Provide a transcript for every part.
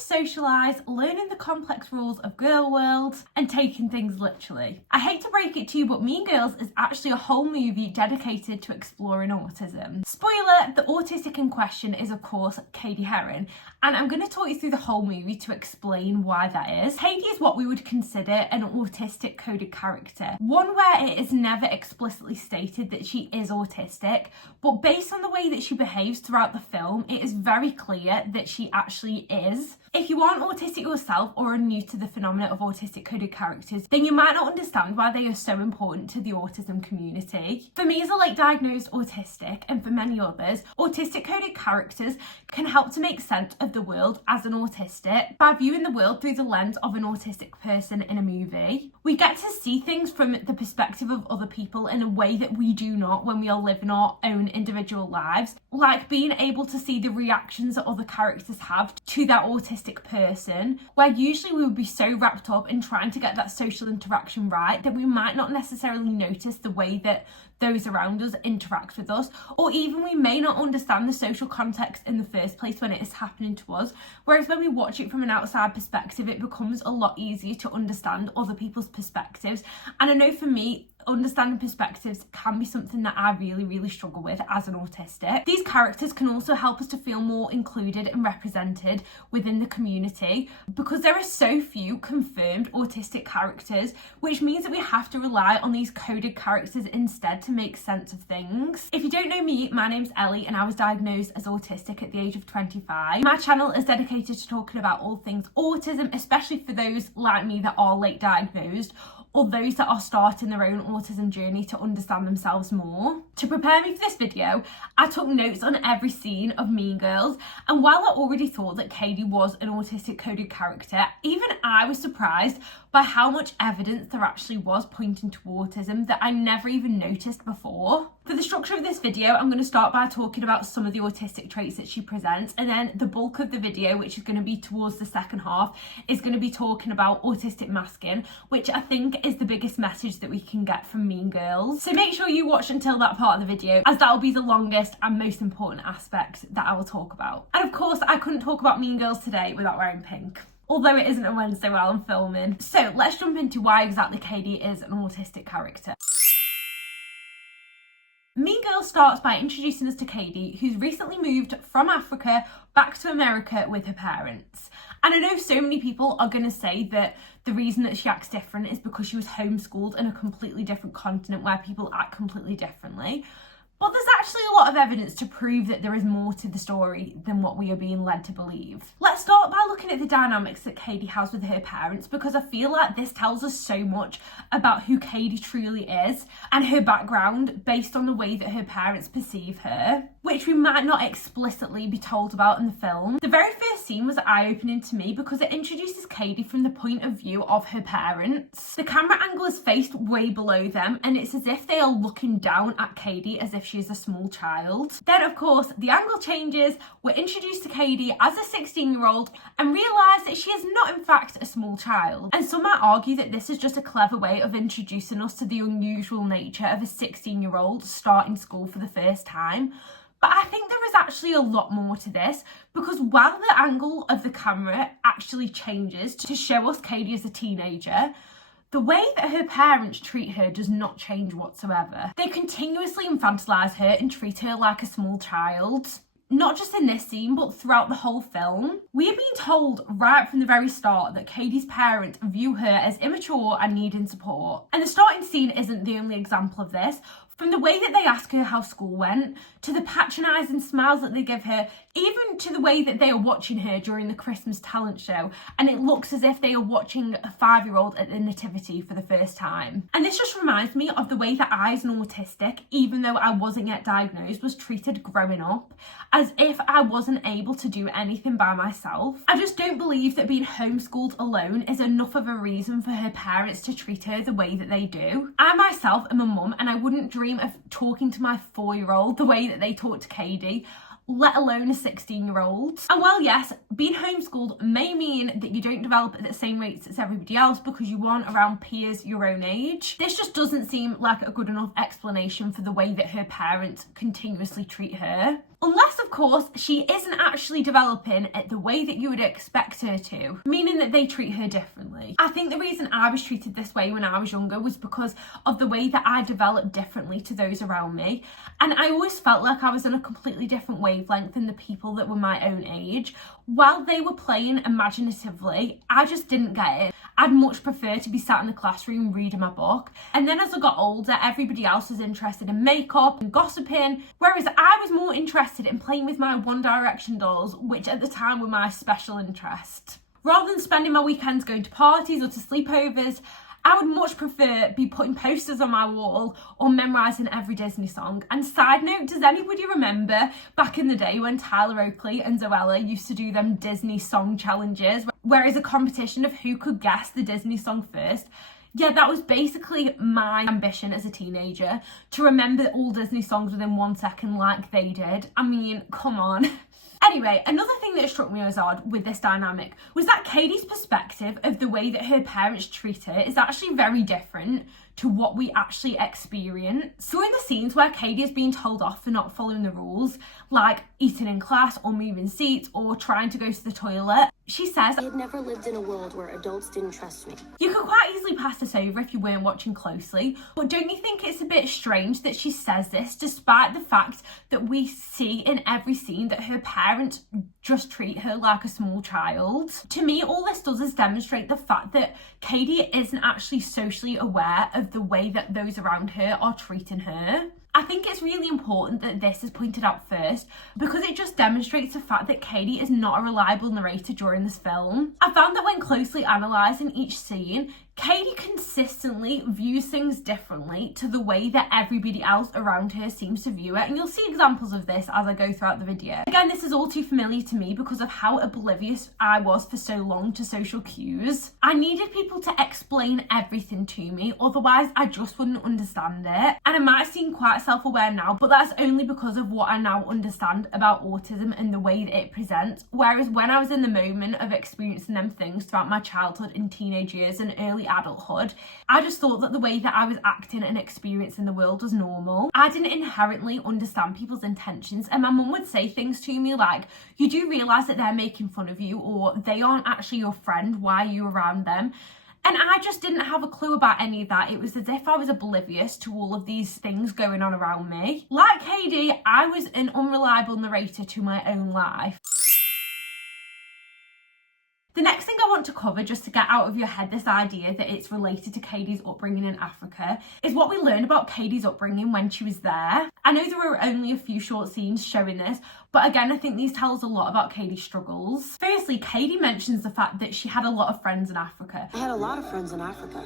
socialise, learning the complex rules of girl world, and taking things literally. I hate to break it to you, but Mean Girls is actually a whole movie dedicated to exploring autism. Spoiler, the autistic in question is of course Cady Heron, and I'm going to talk you through the whole movie to explain why that is. Cady is what we would consider an autistic coded character, one where it is never explicitly stated that she is autistic, but based on the way that she behaves throughout the film, it is very clear that she actually is. If you aren't autistic yourself or are new to the phenomena of autistic coded characters, then you might not understand why they are so important to the autism community. For me as a late diagnosed autistic, and for many others, autistic coded characters can help to make sense of the world as an autistic by viewing the world through the lens of an autistic person in a movie. We get to see things from the perspective of other people in a way that we do not when we are living our own individual lives, like being able to see the reactions that other characters have to that autistic person, where usually we would be so wrapped up in trying to get that social interaction right that we might not necessarily notice the way that those around us interact with us, or even we may not understand the social context in the first place when it is happening to us, whereas when we watch it from an outside perspective, it becomes a lot easier to understand other people's perspectives. And I know for me, understanding perspectives can be something that I really struggle with as an autistic. These characters can also help us to feel more included and represented within the community, because there are so few confirmed autistic characters, which means that we have to rely on these coded characters instead to make sense of things. If you don't know me, my name's Ellie and I was diagnosed as autistic at the age of 25. My channel is dedicated to talking about all things autism, especially for those like me that are late diagnosed, or those that are starting their own autism journey to understand themselves more. To prepare me for this video, I took notes on every scene of Mean Girls, and while I already thought that Cady was an autistic coded character, even I was surprised by how much evidence there actually was pointing to autism that I never even noticed before. For the structure of this video, I'm going to start by talking about some of the autistic traits that she presents, and then the bulk of the video, which is going to be towards the second half, is going to be talking about autistic masking, which I think is the biggest message that we can get from Mean Girls. So make sure you watch until that part of the video, as that will be the longest and most important aspect that I will talk about. And of course, I couldn't talk about Mean Girls today without wearing pink, although it isn't a Wednesday while I'm filming. So let's jump into why exactly Cady is an autistic character. Mean Girls starts by introducing us to Cady, who's recently moved from Africa back to America with her parents. And I know so many people are going to say that the reason that she acts different is because she was homeschooled in a completely different continent where people act completely differently. But there's actually a lot of evidence to prove that there is more to the story than what we are being led to believe. Let's start by looking at the dynamics that Cady has with her parents, because I feel like this tells us so much about who Cady truly is and her background based on the way that her parents perceive her, which we might not explicitly be told about in the film. The very first scene was eye-opening to me because it introduces Cady from the point of view of her parents. The camera angle is faced way below them, and it's as if they are looking down at Cady as if she is a small child. Then of course the angle changes, we're introduced to Cady as a 16-year-old and realise that she is not in fact a small child. And some might argue that this is just a clever way of introducing us to the unusual nature of a 16-year-old starting school for the first time. But I think there is actually a lot more to this, because while the angle of the camera actually changes to show us Cady as a teenager, the way that her parents treat her does not change whatsoever. They continuously infantilise her and treat her like a small child. Not just in this scene, but throughout the whole film. We are being told right from the very start that Cady's parents view her as immature and needing support. And the starting scene isn't the only example of this. From the way that they ask her how school went, to the patronising smiles that they give her, even to the way that they are watching her during the Christmas talent show, and it looks as if they are watching a 5-year-old at the nativity for the first time. And this just reminds me of the way that I, as an autistic, even though I wasn't yet diagnosed, was treated growing up, as if I wasn't able to do anything by myself. I just don't believe that being homeschooled alone is enough of a reason for her parents to treat her the way that they do. I myself am a mum, and I wouldn't dream of talking to my 4-year-old the way that they talk to Cady, let alone a 16-year-old. And while yes, being homeschooled may mean that you don't develop at the same rates as everybody else because you aren't around peers your own age, this just doesn't seem like a good enough explanation for the way that her parents continuously treat her. Unless, of course, she isn't actually developing it the way that you would expect her to, meaning that they treat her differently. I think the reason I was treated this way when I was younger was because of the way that I developed differently to those around me. And I always felt like I was on a completely different wavelength than the people that were my own age. While they were playing imaginatively, I just didn't get it. I'd much prefer to be sat in the classroom reading my book. And then as I got older, everybody else was interested in makeup and gossiping, whereas I was more interested in playing with my One Direction dolls, which at the time were my special interest. Rather than spending my weekends going to parties or to sleepovers, I would much prefer be putting posters on my wall or memorising every Disney song. And side note, does anybody remember back in the day when Tyler Oakley and Zoella used to do them Disney song challenges, where it's a competition of who could guess the Disney song first? Yeah, that was basically my ambition as a teenager, to remember all Disney songs within 1 second like they did. I mean, come on. Anyway, another thing that struck me as odd with this dynamic was that Cady's perspective of the way that her parents treat her is actually very different to what we actually experience. During the scenes where Cady is being told off for not following the rules, like eating in class or moving seats or trying to go to the toilet, she says, "I had never lived in a world where adults didn't trust me." You could quite easily pass this over if you weren't watching closely, but don't you think it's a bit strange that she says this despite the fact that we see in every scene that her parents just treat her like a small child? To me, all this does is demonstrate the fact that Cady isn't actually socially aware of the way that those around her are treating her. I think it's really important that this is pointed out first because it just demonstrates the fact that Cady is not a reliable narrator during this film. I found that when closely analysing each scene, Cady consistently views things differently to the way that everybody else around her seems to view it, and you'll see examples of this as I go throughout the video. Again, this is all too familiar to me because of how oblivious I was for so long to social cues. I needed people to explain everything to me, otherwise I just wouldn't understand it. And I might seem quite self-aware now, but that's only because of what I now understand about autism and the way that it presents, whereas when I was in the moment of experiencing them things throughout my childhood and teenage years and early adulthood, I just thought that the way that I was acting and experiencing the world was normal. I didn't inherently understand people's intentions, and my mum would say things to me like, "You do realise that they're making fun of you," or "They aren't actually your friend, why are you around them?" And I just didn't have a clue about any of that. It was as if I was oblivious to all of these things going on around me. Like Cady, I was an unreliable narrator to my own life. The next thing I want to cover, just to get out of your head this idea that it's related to Cady's upbringing in Africa, is what we learn about Cady's upbringing when she was there. I know there were only a few short scenes showing this, but again, I think these tell us a lot about Cady's struggles. Firstly, Cady mentions the fact that she had a lot of friends in Africa. I had a lot of friends in Africa.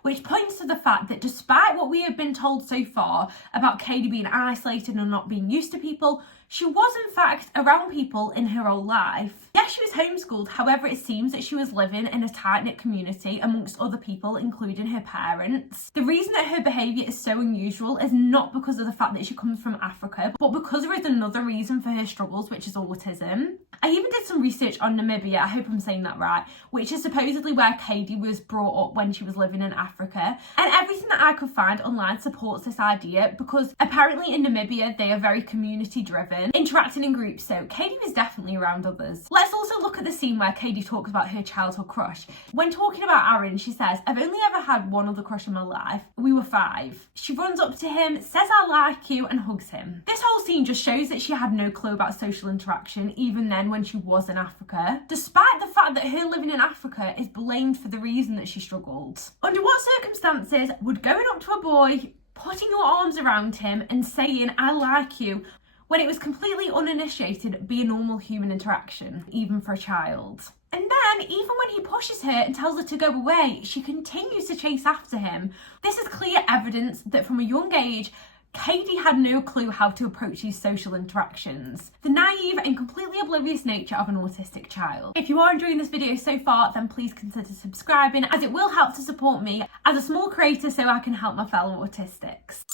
Which points to the fact that despite what we have been told so far about Cady being isolated and not being used to people, she was in fact around people in her whole life. Yes, she was homeschooled, however it seems that she was living in a tight-knit community amongst other people, including her parents. The reason that her behaviour is so unusual is not because of the fact that she comes from Africa, but because there is another reason for her struggles, which is autism. I even did some research on Namibia, I hope I'm saying that right, which is supposedly where Cady was brought up when she was living in Africa. And everything that I could find online supports this idea because apparently in Namibia they are very community driven, interacting in groups, so Cady was definitely around others. Let's also look at the scene where Cady talks about her childhood crush. When talking about Aaron, she says, "I've only ever had one other crush in my life. We were 5. She runs up to him, says I like you, and hugs him." This whole scene just shows that she had no clue about social interaction, even then when she was in Africa, despite the fact that her living in Africa is blamed for the reason that she struggled. Under what circumstances would going up to a boy, putting your arms around him and saying I like you, when it was completely uninitiated, be a normal human interaction, even for a child? And then, even when he pushes her and tells her to go away, she continues to chase after him. This is clear evidence that from a young age, Cady had no clue how to approach these social interactions. The naive and completely oblivious nature of an autistic child. If you are enjoying this video so far, then please consider subscribing, as it will help to support me as a small creator so I can help my fellow autistics.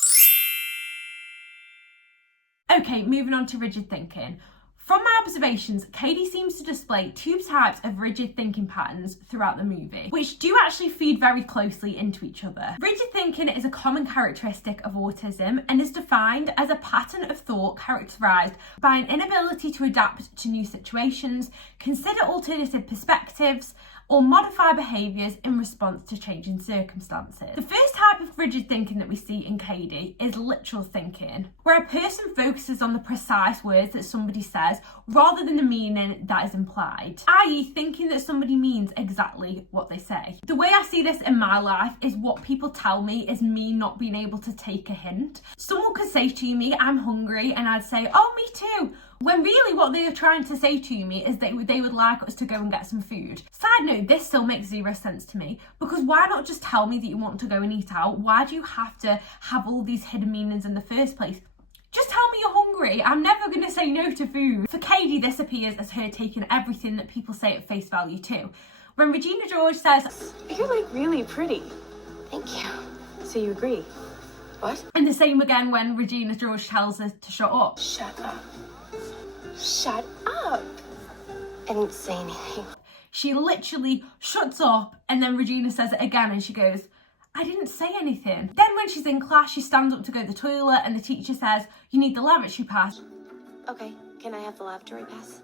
Okay, moving on to rigid thinking. From my observations, Cady seems to display two types of rigid thinking patterns throughout the movie, which do actually feed very closely into each other. Rigid thinking is a common characteristic of autism and is defined as a pattern of thought characterized by an inability to adapt to new situations, consider alternative perspectives, or modify behaviours in response to changing circumstances. The first type of rigid thinking that we see in Cady is literal thinking, where a person focuses on the precise words that somebody says rather than the meaning that is implied, i.e. thinking that somebody means exactly what they say. The way I see this in my life is what people tell me is me not being able to take a hint. Someone could say to me, I'm hungry, and I'd say, oh, me too. When really what they are trying to say to me is they would like us to go and get some food. Side note, this still makes zero sense to me, because why not just tell me that you want to go and eat out? Why do you have to have all these hidden meanings in the first place? Just tell me you're hungry. I'm never going to say no to food. For Cady, this appears as her taking everything that people say at face value too. When Regina George says, "You're like really pretty." Thank you. So you agree? What? and the same again when Regina George tells her to shut up. Shut up. Shut up. I didn't say anything. She literally shuts up, and then Regina says it again and she goes, I didn't say anything. Then when she's in class, she stands up to go to the toilet and the teacher says, you need the lavatory pass. Okay, can I have the lavatory pass?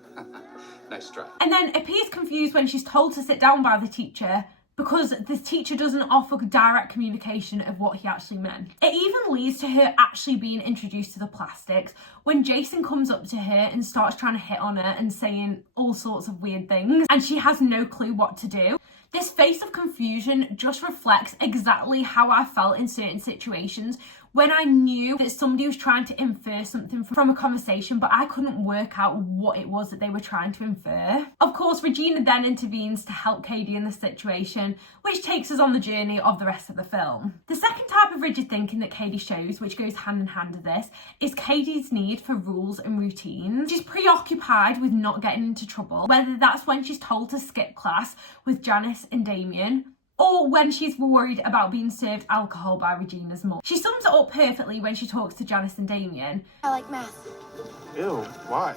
Nice try. And then appears confused when she's told to sit down by the teacher, because the teacher doesn't offer direct communication of what he actually meant. It even leads to her actually being introduced to the plastics when Jason comes up to her and starts trying to hit on her and saying all sorts of weird things, and she has no clue what to do. This face of confusion just reflects exactly how I felt in certain situations when I knew that somebody was trying to infer something from a conversation, but I couldn't work out what it was that they were trying to infer. Of course, Regina then intervenes to help Cady in the situation, which takes us on the journey of the rest of the film. The second type of rigid thinking that Cady shows, which goes hand in hand with this, is Cady's need for rules and routines. She's preoccupied with not getting into trouble, whether that's when she's told to skip class with Janice and Damien, or when she's worried about being served alcohol by Regina's mum. She sums it up perfectly when she talks to Janice and Damien. I like math. Ew, why?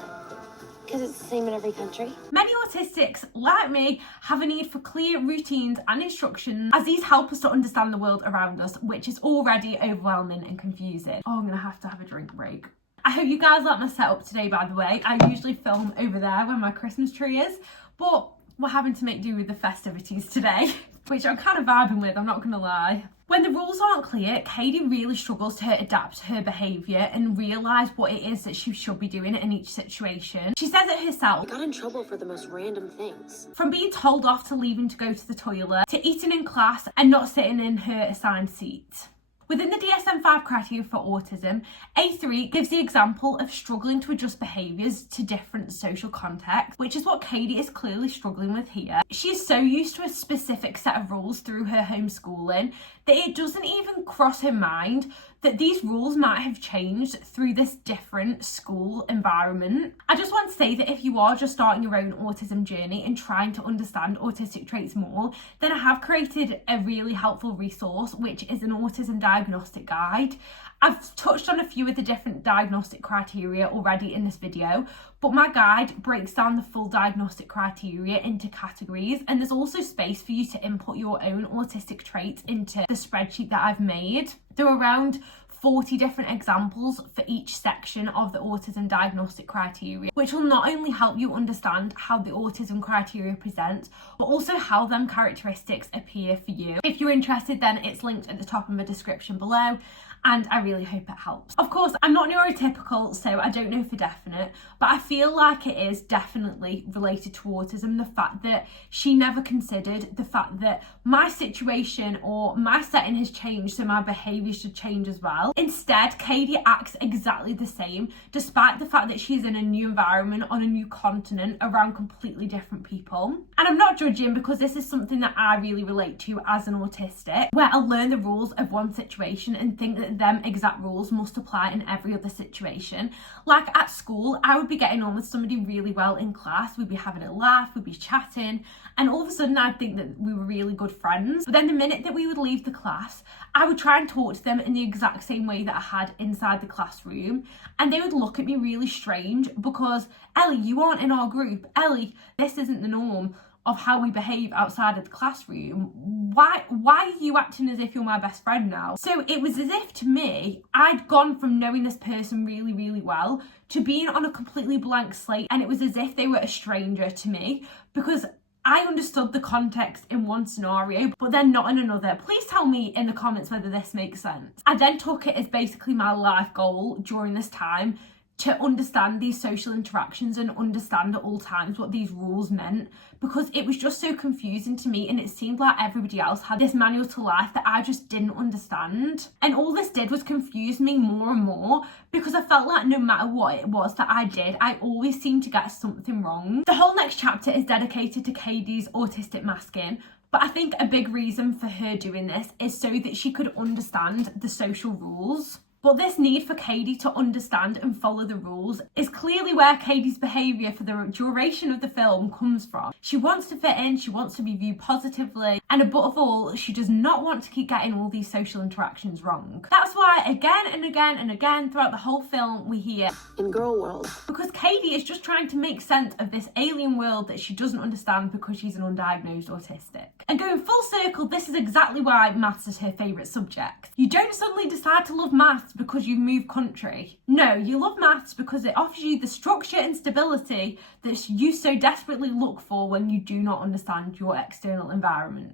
Because it's the same in every country. Many autistics, like me, have a need for clear routines and instructions, as these help us to understand the world around us, which is already overwhelming and confusing. Oh, I'm gonna have to have a drink break. I hope you guys like my setup today, by the way. I usually film over there where my Christmas tree is, but we're having to make do with the festivities today, which I'm kind of vibing with, I'm not gonna lie. When the rules aren't clear, Cady really struggles to adapt her behaviour and realise what it is that she should be doing in each situation. She says it herself. I got in trouble for the most random things. From being told off to leaving to go to the toilet, to eating in class and not sitting in her assigned seat. Within the DSM-5 criteria for autism, A3 gives the example of struggling to adjust behaviours to different social contexts, which is what Cady is clearly struggling with here. She is so used to a specific set of rules through her homeschooling that it doesn't even cross her mind that these rules might have changed through this different school environment. I just want to say that if you are just starting your own autism journey and trying to understand autistic traits more, then I have created a really helpful resource, which is an autism diagnostic guide. I've touched on a few of the different diagnostic criteria already in this video, but my guide breaks down the full diagnostic criteria into categories, and there's also space for you to input your own autistic traits into the spreadsheet that I've made. There are around 40 different examples for each section of the autism diagnostic criteria, which will not only help you understand how the autism criteria presents, but also how them characteristics appear for you. If you're interested, then it's linked at the top of the description below, and I really hope it helps. Of course, I'm not neurotypical, so I don't know for definite, but I feel like it is definitely related to autism, the fact that she never considered the fact that my situation or my setting has changed, so my behaviour should change as well. Instead, Cady acts exactly the same, despite the fact that she's in a new environment, on a new continent, around completely different people. And I'm not judging, because this is something that I really relate to as an autistic, where I learn the rules of one situation and think that them exact rules must apply in every other situation. Like at school, I would be getting on with somebody really well in class, we'd be having a laugh, we'd be chatting, and all of a sudden I'd think that we were really good friends. But then the minute that we would leave the class, I would try and talk to them in the exact same same way that I had inside the classroom, and they would look at me really strange because, Ellie, you aren't in our group. Ellie, this isn't the norm of how we behave outside of the classroom. Why are you acting as if you're my best friend now? So it was as if, to me, I'd gone from knowing this person really, really well to being on a completely blank slate, and it was as if they were a stranger to me, because I understood the context in one scenario, but then not in another. Please tell me in the comments whether this makes sense. I then took it as basically my life goal during this time to understand these social interactions and understand at all times what these rules meant, because it was just so confusing to me, and it seemed like everybody else had this manual to life that I just didn't understand. And all this did was confuse me more and more, because I felt like no matter what it was that I did, I always seemed to get something wrong. The whole next chapter is dedicated to Cady's autistic masking, but I think a big reason for her doing this is so that she could understand the social rules. But this need for Cady to understand and follow the rules is clearly where Cady's behaviour for the duration of the film comes from. She wants to fit in, she wants to be viewed positively, and above all, she does not want to keep getting all these social interactions wrong. That's why again and again and again throughout the whole film we hear, In girl world. because Cady is just trying to make sense of this alien world that she doesn't understand because she's an undiagnosed autistic. And going full circle, this is exactly why maths is her favourite subject. You don't suddenly decide to love maths because you move country. No, you love maths because it offers you the structure and stability that you so desperately look for when you do not understand your external environment.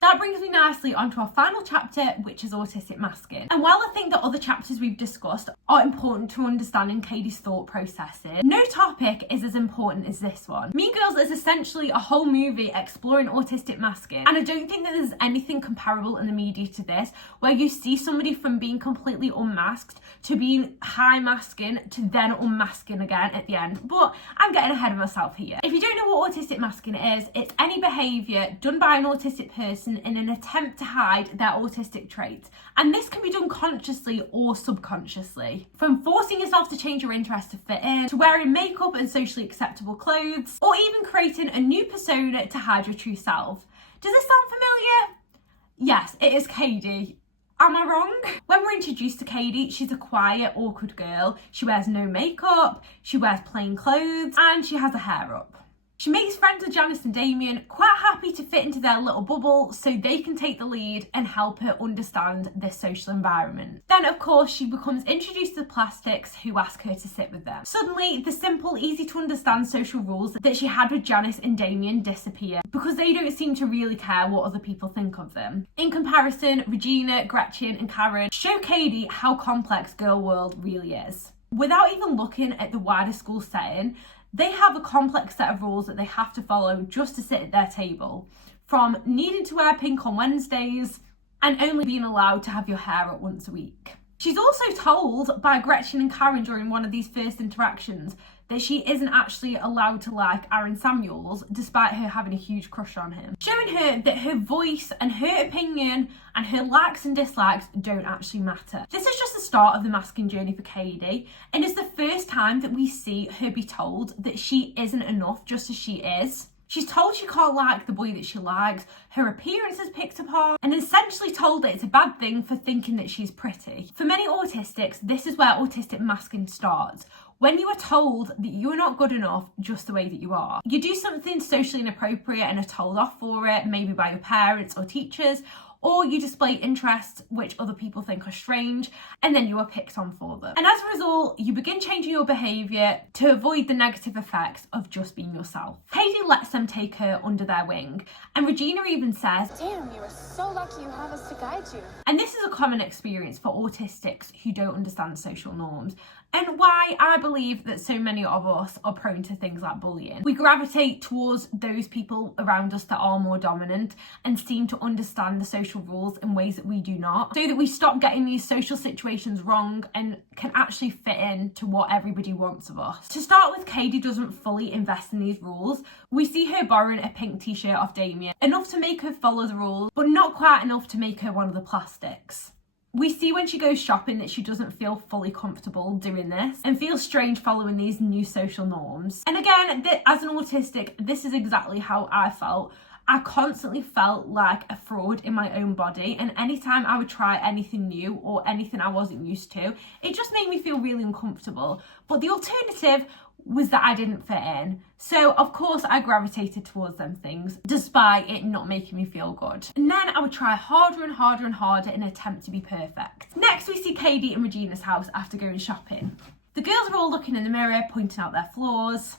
That brings me nicely onto our final chapter, which is autistic masking. And while I think that other chapters we've discussed are important to understanding Cady's thought processes, no topic is as important as this one. Mean Girls is essentially a whole movie exploring autistic masking, and I don't think that there's anything comparable in the media to this, where you see somebody from being completely unmasked to being high masking to then unmasking again at the end. But I'm getting ahead of myself here. If you don't know what autistic masking is, it's any behaviour done by an autistic person in an attempt to hide their autistic traits. And this can be done consciously or subconsciously. From forcing yourself to change your interests to fit in, to wearing makeup and socially acceptable clothes, or even creating a new persona to hide your true self. Does this sound familiar? Yes, it is Cady. Am I wrong? When we're introduced to Cady, she's a quiet, awkward girl. She wears no makeup, she wears plain clothes, and she has her hair up. She makes friends with Janice and Damien, quite happy to fit into their little bubble so they can take the lead and help her understand this social environment. Then, of course, she becomes introduced to the plastics who ask her to sit with them. Suddenly, the simple, easy to understand social rules that she had with Janice and Damien disappear because they don't seem to really care what other people think of them. In comparison, Regina, Gretchen and Karen show Cady how complex girl world really is. Without even looking at the wider school setting, they have a complex set of rules that they have to follow just to sit at their table. From needing to wear pink on Wednesdays and only being allowed to have your hair up once a week. She's also told by Gretchen and Karen during one of these first interactions that she isn't actually allowed to like Aaron Samuels despite her having a huge crush on him. Showing her that her voice and her opinion and her likes and dislikes don't actually matter. This is just the start of the masking journey for Cady, and it's the first time that we see her be told that she isn't enough just as she is. She's told she can't like the boy that she likes, her appearance is picked apart, and essentially told that it's a bad thing for thinking that she's pretty. For many autistics, this is where autistic masking starts. When you are told that you are not good enough just the way that you are. You do something socially inappropriate and are told off for it, maybe by your parents or teachers, or you display interests which other people think are strange, and then you are picked on for them. And as a result, you begin changing your behaviour to avoid the negative effects of just being yourself. Cady lets them take her under their wing, and Regina even says, Damn, you are so lucky you have us to guide you. and this is a common experience for autistics who don't understand social norms, and why I believe that so many of us are prone to things like bullying. We gravitate towards those people around us that are more dominant and seem to understand the social rules in ways that we do not, so that we stop getting these social situations wrong and can actually fit in to what everybody wants of us. To start with, Cady doesn't fully invest in these rules. We see her borrowing a pink t-shirt off Damien, enough to make her follow the rules, but not quite enough to make her one of the plastics. We see when she goes shopping that she doesn't feel fully comfortable doing this and feels strange following these new social norms. And again, as an autistic, this is exactly how I felt. I constantly felt like a fraud in my own body, and anytime I would try anything new or anything I wasn't used to, it just made me feel really uncomfortable. But the alternative was that I didn't fit in. So of course I gravitated towards them things, despite it not making me feel good. And then I would try harder and harder and harder in an attempt to be perfect. Next we see Cady and Regina's house after going shopping. The girls are all looking in the mirror, pointing out their flaws.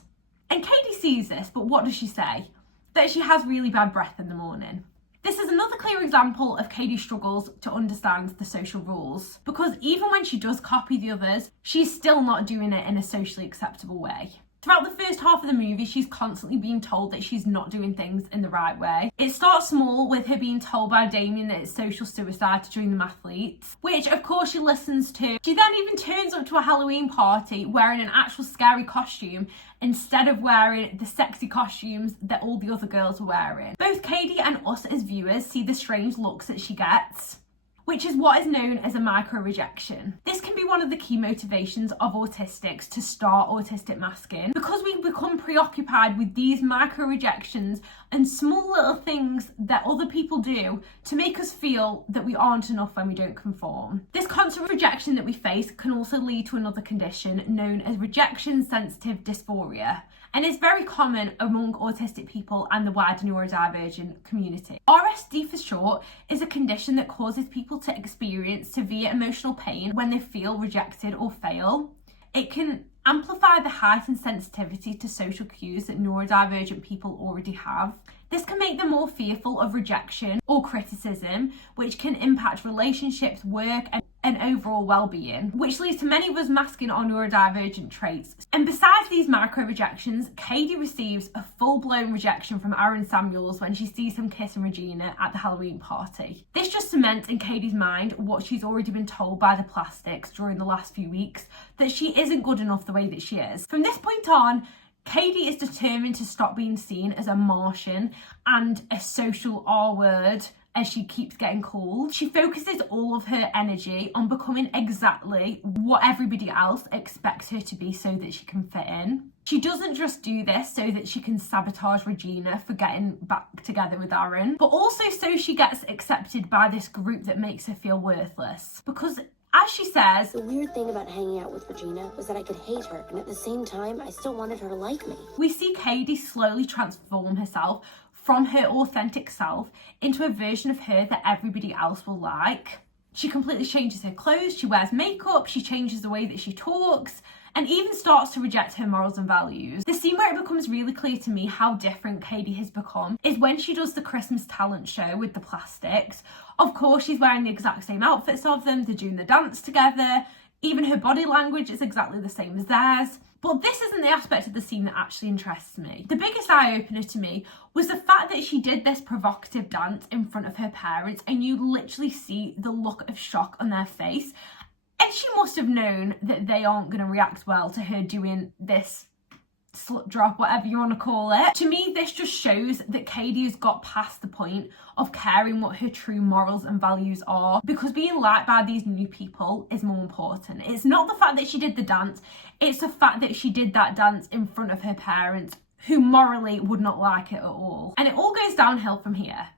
And Cady sees this, but what does she say? That she has really bad breath in the morning. This is another clear example of Cady's struggles to understand the social rules, because even when she does copy the others, she's still not doing it in a socially acceptable way. Throughout the first half of the movie, she's constantly being told that she's not doing things in the right way. It starts small with her being told by Damien that it's social suicide to join the mathletes, which of course she listens to. She then even turns up to a Halloween party wearing an actual scary costume instead of wearing the sexy costumes that all the other girls were wearing. Both Cady and us as viewers see the strange looks that she gets, which is what is known as a micro-rejection. This can be one of the key motivations of autistics to start autistic masking, because we become preoccupied with these micro-rejections and small little things that other people do to make us feel that we aren't enough when we don't conform. This constant rejection that we face can also lead to another condition known as rejection-sensitive dysphoria, and it's very common among autistic people and the wider neurodivergent community. RSD for short is a condition that causes people to experience severe emotional pain when they feel rejected or fail. It can amplify the heightened sensitivity to social cues that neurodivergent people already have. This can make them more fearful of rejection or criticism, which can impact relationships, work, and overall well-being, which leads to many of us masking our neurodivergent traits. And besides these micro-rejections, Cady receives a full-blown rejection from Aaron Samuels when she sees him kissing Regina at the Halloween party. This just cements in Cady's mind what she's already been told by the plastics during the last few weeks, that she isn't good enough the way that she is. From this point on, Cady is determined to stop being seen as a Martian and a social R-word, as she keeps getting called. She focuses all of her energy on becoming exactly what everybody else expects her to be so that she can fit in. She doesn't just do this so that she can sabotage Regina for getting back together with Aaron, but also so she gets accepted by this group that makes her feel worthless. Because as she says, The weird thing about hanging out with Regina was that I could hate her, and at the same time, I still wanted her to like me. we see Cady slowly transform herself from her authentic self into a version of her that everybody else will like. She completely changes her clothes, she wears makeup, she changes the way that she talks, and even starts to reject her morals and values. The scene where it becomes really clear to me how different Cady has become is when she does the Christmas talent show with the plastics. Of course, she's wearing the exact same outfits of them, they're doing the dance together, even her body language is exactly the same as theirs. But this isn't the aspect of the scene that actually interests me. The biggest eye-opener to me was the fact that she did this provocative dance in front of her parents, and you literally see the look of shock on their face. And she must have known that they aren't going to react well to her doing this slut drop, whatever you want to call it. To me, this just shows that Cady has got past the point of caring what her true morals and values are, because being liked by these new people is more important. It's not the fact that she did the dance, it's the fact that she did that dance in front of her parents, who morally would not like it at all. And it all goes downhill from here.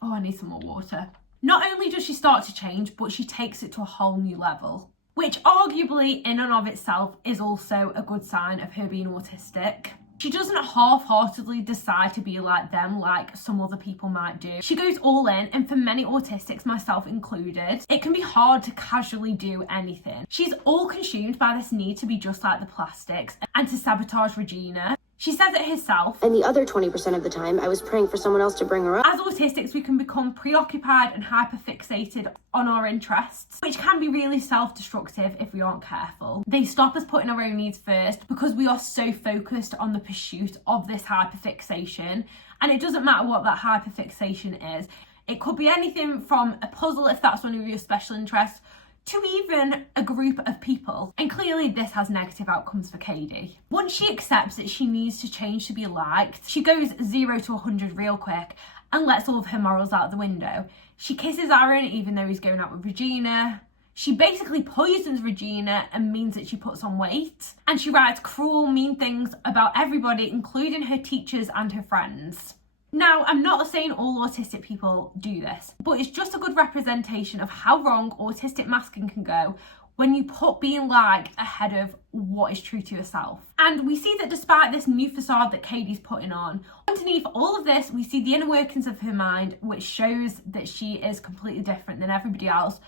Oh, I need some more water. Not only does she start to change, but she takes it to a whole new level, which arguably in and of itself is also a good sign of her being autistic. She doesn't half-heartedly decide to be like them like some other people might do. She goes all in, and for many autistics, myself included, it can be hard to casually do anything. She's all consumed by this need to be just like the plastics and to sabotage Regina. She says it herself. And the other 20% of the time, I was praying for someone else to bring her up. As autistics, we can become preoccupied and hyperfixated on our interests, which can be really self-destructive if we aren't careful. They stop us putting our own needs first because we are so focused on the pursuit of this hyperfixation, and it doesn't matter what that hyperfixation is. It could be anything from a puzzle, if that's one of your special interests, to even a group of people. And clearly this has negative outcomes for Cady. Once she accepts that she needs to change to be liked, she goes 0 to 100 real quick and lets all of her morals out the window. She kisses Aaron even though he's going out with Regina. She basically poisons Regina and means that she puts on weight. And she writes cruel, mean things about everybody, including her teachers and her friends. Now, I'm not saying all autistic people do this, but it's just a good representation of how wrong autistic masking can go when you put being liked ahead of what is true to yourself. And we see that despite this new facade that Cady's putting on, underneath all of this, we see the inner workings of her mind, which shows that she is completely different than everybody else,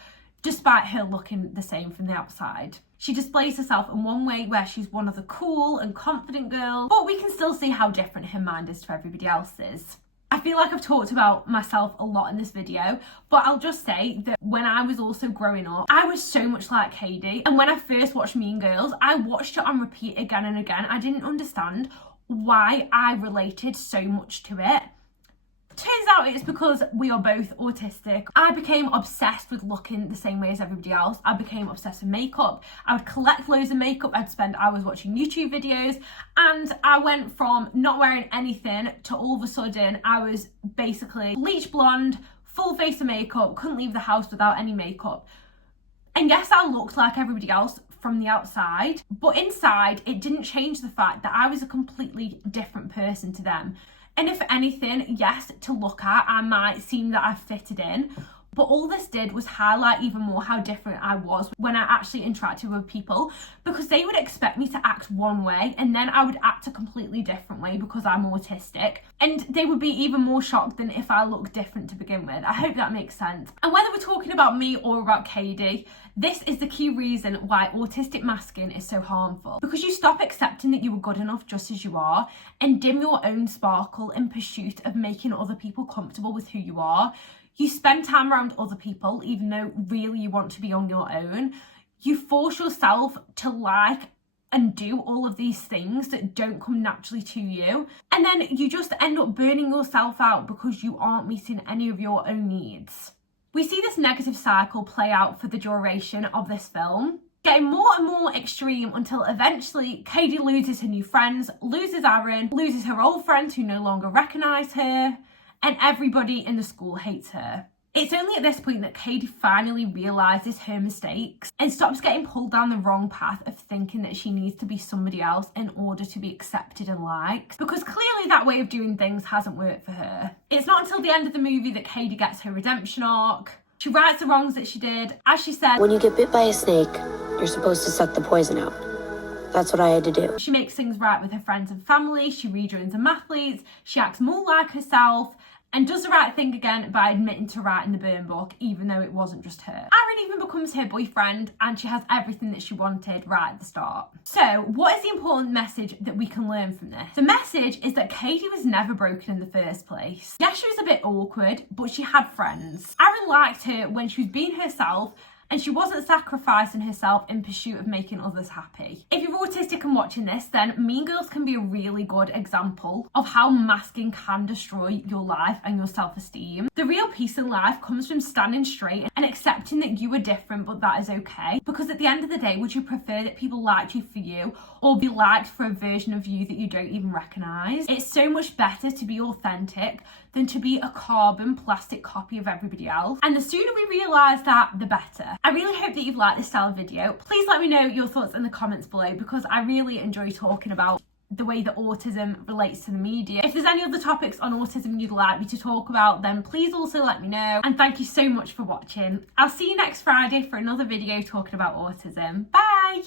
despite her looking the same from the outside. She displays herself in one way where she's one of the cool and confident girls, but we can still see how different her mind is to everybody else's. I feel like I've talked about myself a lot in this video, but I'll just say that when I was also growing up, I was so much like Cady. And when I first watched Mean Girls, I watched it on repeat again and again. I didn't understand why I related so much to it. Turns out it's because we are both autistic. I became obsessed with looking the same way as everybody else. I became obsessed with makeup. I would collect loads of makeup. I'd spend hours watching YouTube videos. And I went from not wearing anything to all of a sudden I was basically bleach blonde, full face of makeup, couldn't leave the house without any makeup. And yes, I looked like everybody else from the outside, but inside it didn't change the fact that I was a completely different person to them. And if anything, yes, to look at, I might seem that I fitted in, but all this did was highlight even more how different I was when I actually interacted with people, because they would expect me to act one way and then I would act a completely different way because I'm autistic, and they would be even more shocked than if I looked different to begin with. I hope that makes sense. And whether we're talking about me or about Cady, this is the key reason why autistic masking is so harmful, because you stop accepting that you are good enough just as you are and dim your own sparkle in pursuit of making other people comfortable with who you are. You spend time around other people even though really you want to be on your own. You force yourself to like and do all of these things that don't come naturally to you, and then you just end up burning yourself out because you aren't meeting any of your own needs. We see this negative cycle play out for the duration of this film, getting more and more extreme until eventually Cady loses her new friends, loses Aaron, loses her old friends who no longer recognise her, and everybody in the school hates her. It's only at this point that Cady finally realises her mistakes and stops getting pulled down the wrong path of thinking that she needs to be somebody else in order to be accepted and liked, because clearly that way of doing things hasn't worked for her. It's not until the end of the movie that Cady gets her redemption arc. She rights the wrongs that she did. As she said, When you get bit by a snake, you're supposed to suck the poison out. That's what I had to do. She makes things right with her friends and family. She rejoins her mathletes. She acts more like herself and does the right thing again by admitting to writing the burn book, even though it wasn't just her. Aaron even becomes her boyfriend, and she has everything that she wanted right at the start. So what is the important message that we can learn from this? The message is that Cady was never broken in the first place. Yes, she was a bit awkward, but she had friends. Aaron liked her when she was being herself, and she wasn't sacrificing herself in pursuit of making others happy. If you're autistic and watching this, then Mean Girls can be a really good example of how masking can destroy your life and your self-esteem. The real peace in life comes from standing straight and accepting that you are different, but that is okay. Because at the end of the day, would you prefer that people liked you for you or be liked for a version of you that you don't even recognise? It's so much better to be authentic than to be a carbon plastic copy of everybody else. And the sooner we realise that, the better. I really hope that you've liked this style of video. Please let me know your thoughts in the comments below, because I really enjoy talking about the way that autism relates to the media. If there's any other topics on autism you'd like me to talk about, then please also let me know. And thank you so much for watching. I'll see you next Friday for another video talking about autism. Bye!